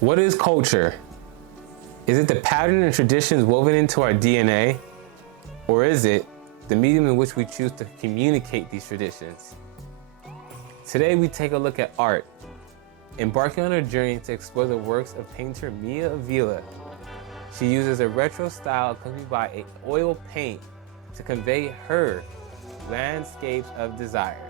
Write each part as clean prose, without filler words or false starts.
What is culture? Is it the pattern and traditions woven into our DNA? Or is it the medium in which we choose to communicate these traditions? Today we take a look at art, embarking on a journey to explore the works of painter Mia Avila. She uses a retro style accompanied by an oil paint to convey her landscapes of desires.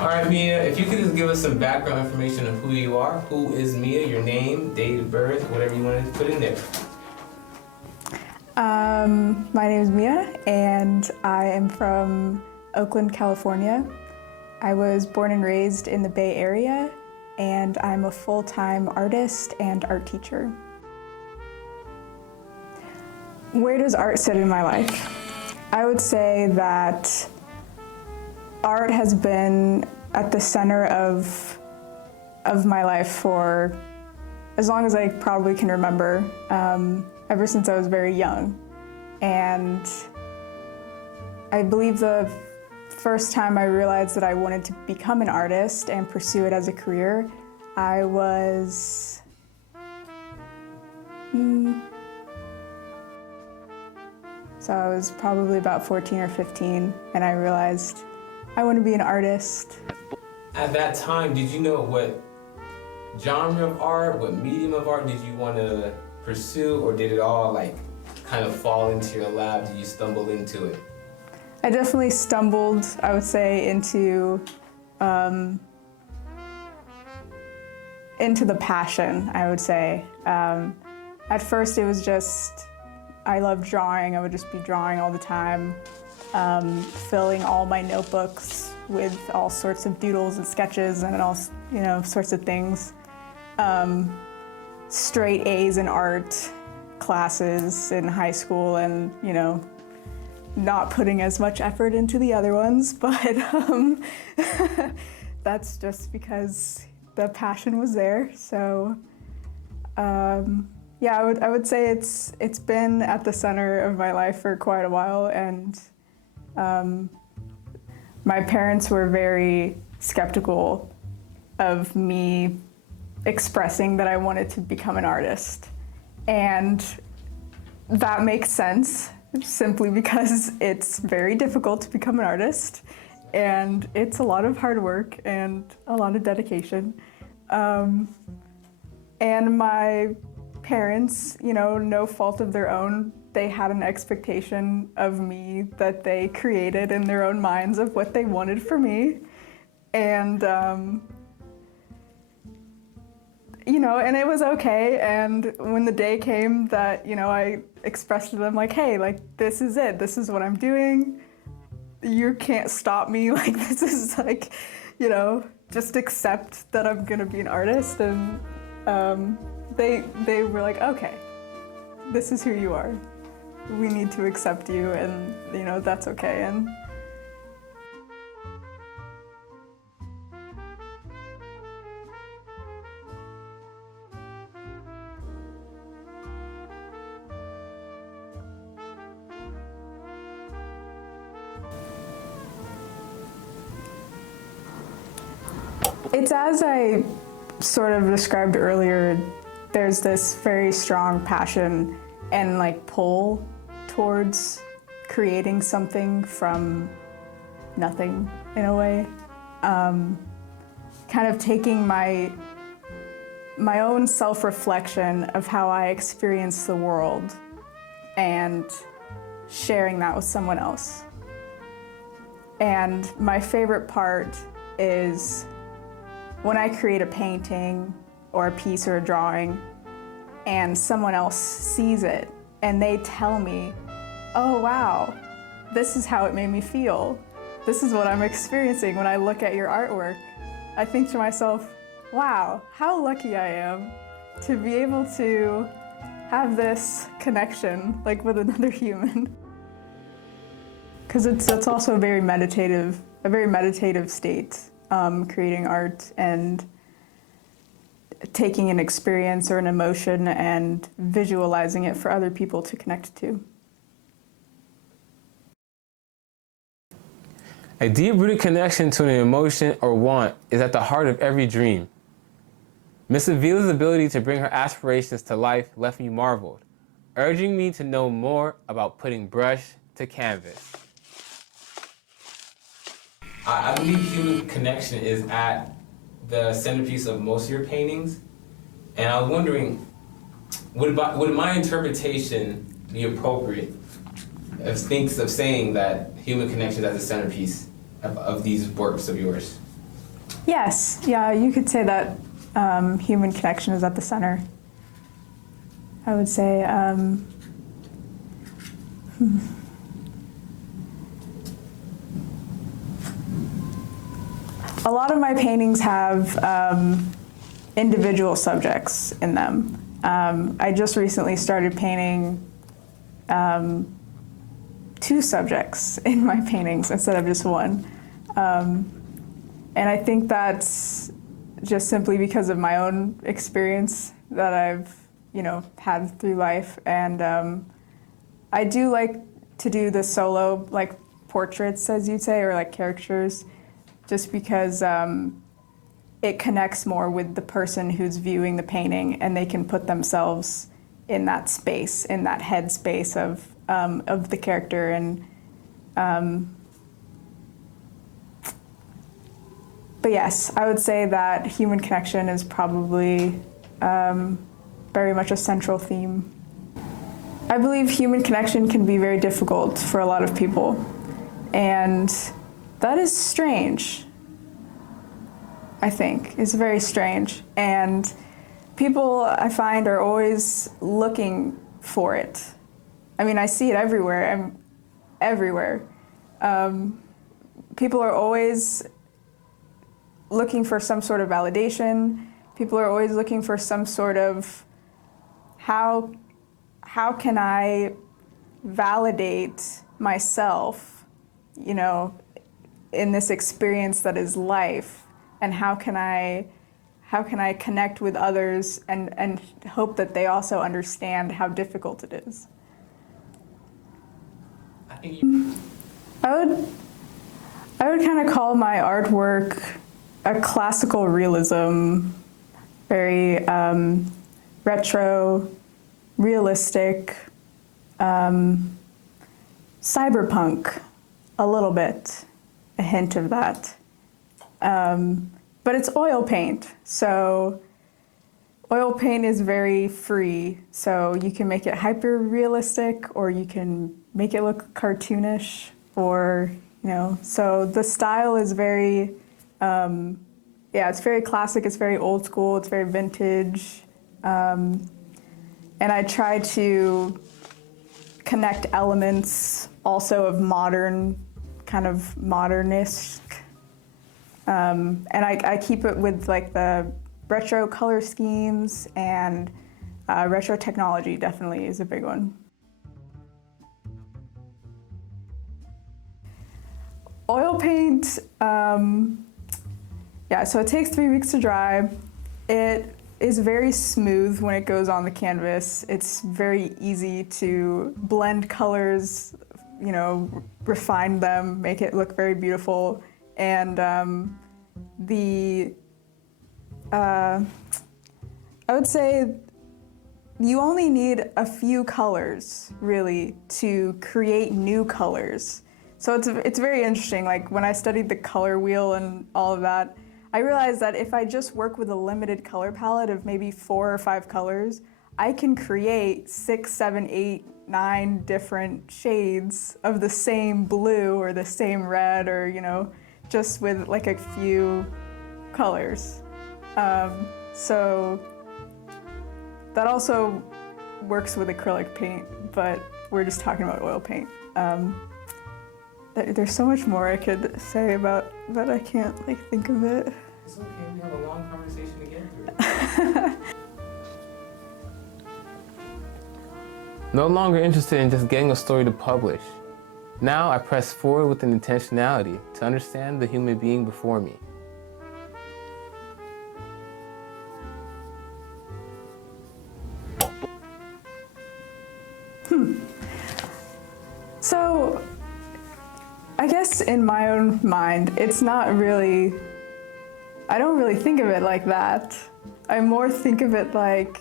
All right, Mia, if you could just give us some background information of who you are. Who is Mia? Your name, date of birth, whatever you want to put in there. My name is Mia, and I am from Oakland, California. I was born and raised in the Bay Area, and I'm a full-time artist and art teacher. Where does art sit in my life? I would say that art has been at the center of my life for as long as I probably can remember, ever since I was very young. And I believe the first time I realized that I wanted to become an artist and pursue it as a career, I was so I was probably about 14 or 15, and I realized I want to be an artist. At that time, did you know what genre of art, what medium of art did you want to pursue, or did it all like kind of fall into your lap? Did you stumble into it? I definitely stumbled, I would say, into the passion, I would say. At first it was just, I loved drawing. I would just be drawing all the time, filling all my notebooks with all sorts of doodles and sketches and all, sorts of things. Straight A's in art classes in high school, and, not putting as much effort into the other ones, but that's just because the passion was there. So, yeah, I would say it's been at the center of my life for quite a while, and my parents were very skeptical of me expressing that I wanted to become an artist. And that makes sense, simply because it's very difficult to become an artist, and it's a lot of hard work and a lot of dedication. And my parents, no fault of their own, they had an expectation of me that they created in their own minds of what they wanted for me. And, and it was okay. And when the day came that, I expressed to them like, hey, like, this is it. This is what I'm doing. You can't stop me. Like, this is like, just accept that I'm gonna be an artist. And they were like, okay, this is who you are. We need to accept you, and that's okay. And it's as I sort of described earlier, there's this very strong passion and like pull towards creating something from nothing in a way. Kind of taking my own self-reflection of how I experience the world and sharing that with someone else. And my favorite part is when I create a painting or a piece or a drawing and someone else sees it and they tell me, oh wow, this is how it made me feel. This is what I'm experiencing when I look at your artwork. I think to myself, wow, how lucky I am to be able to have this connection like with another human. Because it's also a very meditative state, creating art and taking an experience or an emotion and visualizing it for other people to connect to. A deep-rooted connection to an emotion or want is at the heart of every dream. Miss Avila's ability to bring her aspirations to life left me marveled, urging me to know more about putting brush to canvas. I believe human connection is at the centerpiece of most of your paintings, and I was wondering, would my interpretation be appropriate of saying that human connection is at the centerpiece of these works of yours? Yes, yeah, you could say that human connection is at the center. I would say, a lot of my paintings have individual subjects in them. I just recently started painting 2 subjects in my paintings instead of just one. And I think that's just simply because of my own experience that I've, had through life. And I do like to do the solo, like portraits, as you'd say, or like caricatures, just because it connects more with the person who's viewing the painting, and they can put themselves in that space, in that head space of the character. And but yes, I would say that human connection is probably very much a central theme. I believe human connection can be very difficult for a lot of people, and that is strange. I think it's very strange, and people, I find, are always looking for it. I mean, I see it everywhere. I'm everywhere. People are always looking for some sort of validation. People are always looking for some sort of how can I validate myself, in this experience that is life, and how can I connect with others and hope that they also understand how difficult it is. I would kind of call my artwork a classical realism, very retro, realistic, cyberpunk, a little bit, a hint of that. But it's oil paint, so oil paint is very free, so you can make it hyper realistic, or you can make it look cartoonish, or so the style is very it's very classic, it's very old school, it's very vintage, and I try to connect elements also of modern, kind of modernist. And I keep it with like the retro color schemes, and retro technology definitely is a big one. Oil paint, so it takes 3 weeks to dry. It is very smooth when it goes on the canvas. It's very easy to blend colors, refine them, make it look very beautiful. And I would say you only need a few colors, really, to create new colors. So it's very interesting. Like when I studied the color wheel and all of that, I realized that if I just work with a limited color palette of maybe 4 or 5 colors, I can create 6, 7, 8, 9 different shades of the same blue or the same red, or just with like a few colors. So that also works with acrylic paint, but we're just talking about oil paint. There's so much more I could say about, but I can't think of it. It's okay, we have a long conversation to get through. No longer interested in just getting a story to publish. Now I press forward with an intentionality to understand the human being before me. So, I guess in my own mind, it's not really, I don't really think of it like that. I more think of it like,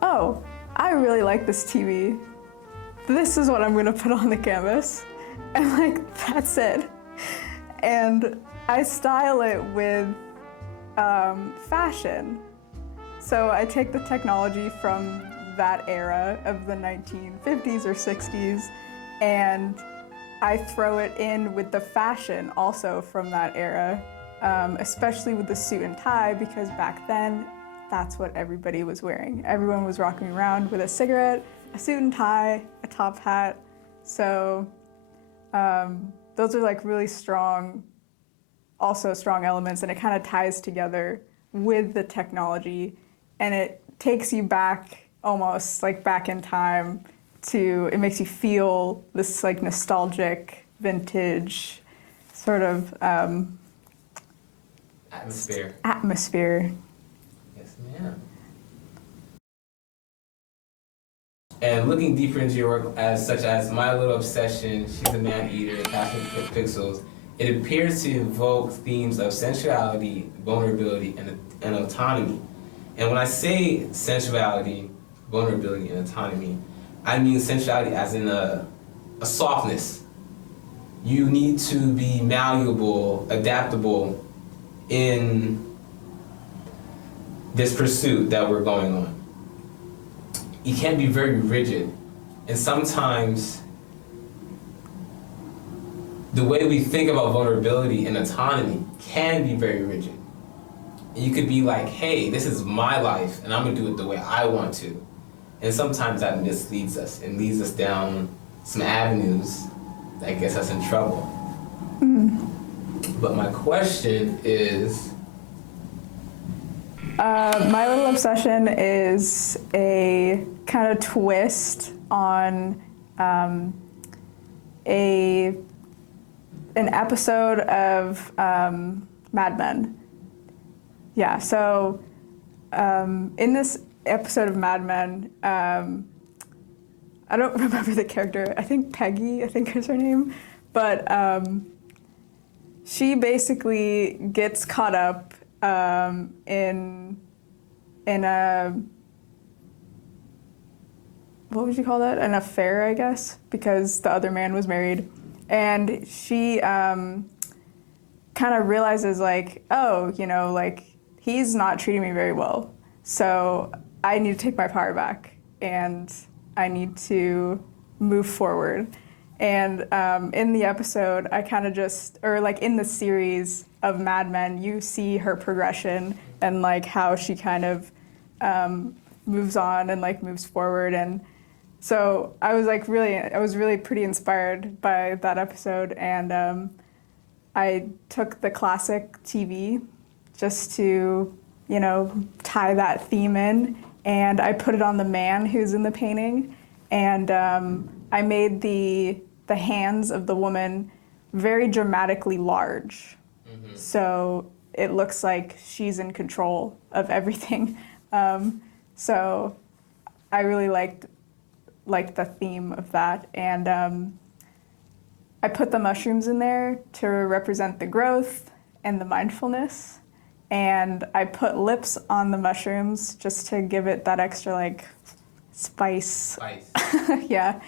oh, I really like this TV. This is what I'm gonna put on the canvas. And that's it. And I style it with fashion. So I take the technology from that era of the 1950s or 60s, and I throw it in with the fashion also from that era, especially with the suit and tie, because back then, that's what everybody was wearing. Everyone was rocking around with a cigarette, a suit and tie, a top hat. So those are really strong, also strong elements, and it kind of ties together with the technology, and it takes you back almost back in time it makes you feel this nostalgic, vintage sort of atmosphere. Yes, ma'am. And looking deeper into your work, such as My Little Obsession, She's a Man Eater, Passion Pixels, it appears to evoke themes of sensuality, vulnerability, and autonomy. And when I say sensuality, vulnerability, and autonomy, I mean sensuality as in a softness. You need to be malleable, adaptable in this pursuit that we're going on. You can't be very rigid. And sometimes the way we think about vulnerability and autonomy can be very rigid. And you could be like, hey, this is my life and I'm gonna do it the way I want to. And sometimes that misleads us and leads us down some avenues that gets us in trouble. But my question is, My Little Obsession is a kind of twist on an episode of Mad Men. Yeah, so in this episode of Mad Men, I don't remember the character. I think Peggy, is her name. But she basically gets caught up in a, what would you call that? An affair, I guess, because the other man was married. And she kind of realizes oh, he's not treating me very well. So I need to take my power back and I need to move forward. And in the episode, I kind of in the series of Mad Men, you see her progression and how she kind of moves on and moves forward. And so I was really pretty inspired by that episode. And I took the classic TV just to, tie that theme in. And I put it on the man who's in the painting. And I made the hands of the woman very dramatically large. Mm-hmm. So it looks like she's in control of everything. So I really liked the theme of that. And I put the mushrooms in there to represent the growth and the mindfulness. And I put lips on the mushrooms just to give it that extra spice. Yeah.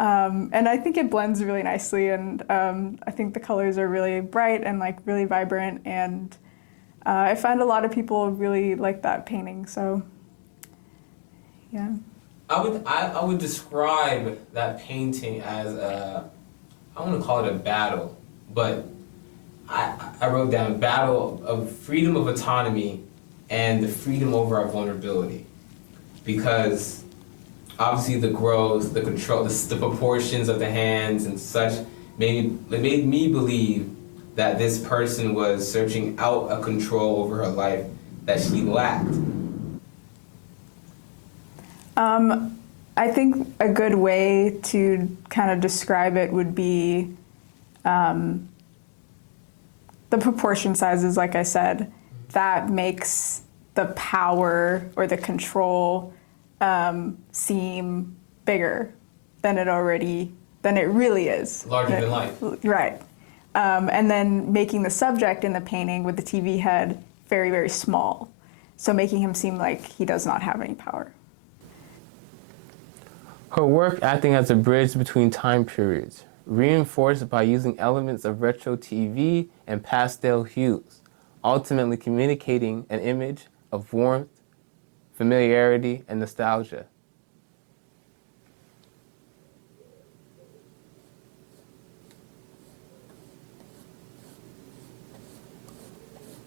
And I think it blends really nicely, and I think the colors are really bright and really vibrant, and I find a lot of people really like that painting, so yeah. I would describe that painting as I want to call it a battle, but I wrote down battle of freedom of autonomy and the freedom over our vulnerability. Because obviously the growth, the control, the proportions of the hands and such made me believe that this person was searching out a control over her life that she lacked. I think a good way to kind of describe it would be the proportion sizes, like I said, that makes the power or the control seem bigger than it really is. Larger than life. Right. And then making the subject in the painting with the TV head very, very small. So making him seem like he does not have any power. Her work acting as a bridge between time periods, reinforced by using elements of retro TV and pastel hues, ultimately communicating an image of warmth, familiarity, and nostalgia.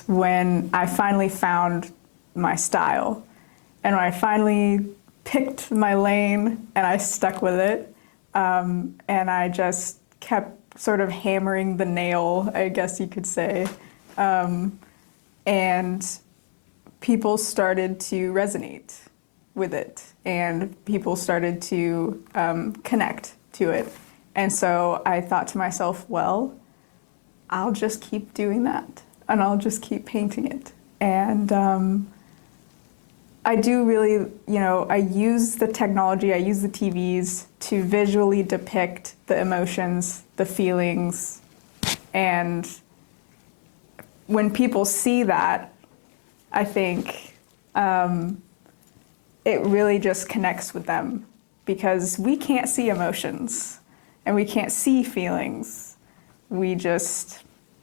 When I finally found my style and when I finally picked my lane and I stuck with it, and I just kept sort of hammering the nail, I guess you could say, and people started to resonate with it and people started to connect to it. And so I thought to myself, well, I'll just keep doing that and I'll just keep painting it. And I do really, I use the technology, I use the TVs to visually depict the emotions, the feelings, and when people see that, I think it really just connects with them because we can't see emotions and we can't see feelings. We just,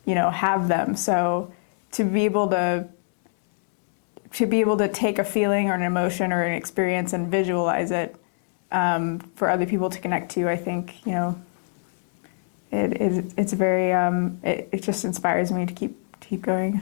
have them. So to be able to take a feeling or an emotion or an experience and visualize it for other people to connect to, I think, it's very, it just inspires me to keep going.